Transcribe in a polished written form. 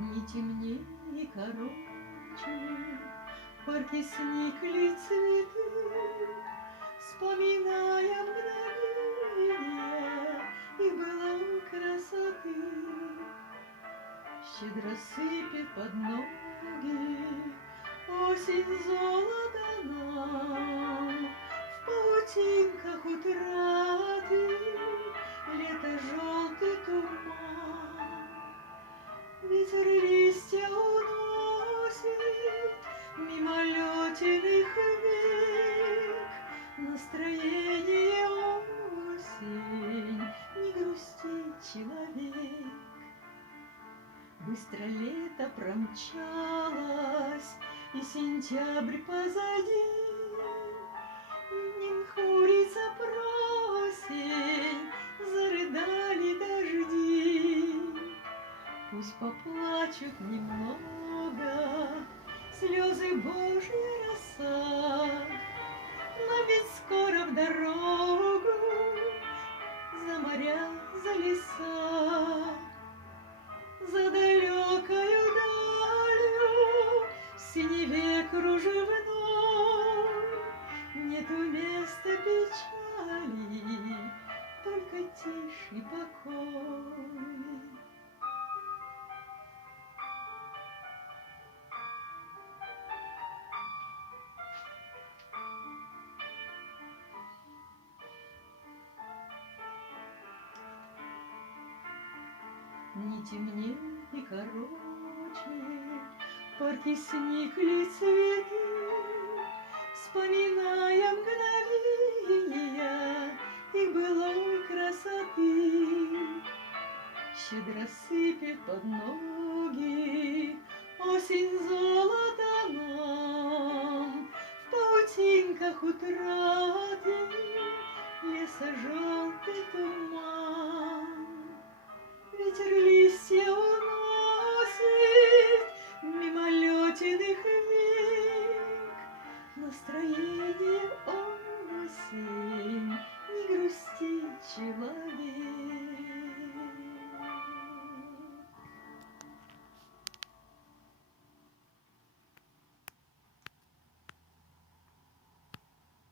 Не темней и короче, парки сникли цветы, вспоминая мгновенья их былой красоты. Щедро сыпет под ноги осень золото нам, в паутинках утраты лето желтый туман. Ветер листья уносит мимолетных век, настроение осень, не грусти, человек. Быстро лето промчалось, и сентябрь позади. Ненхурица просень, зарыдали дожди. Пусть поплачут немного слезы Божья роса, но ведь скоро в дорогу за моря, за леса, за далекою далью в синеве кружевной нету места печали, только тишь и покой. Не темней и короче, парки сникли цветы, вспоминая мгновенья их былой красоты. Щедро сыпет под ноги осень золото нам, в паутинках утраты леса желтый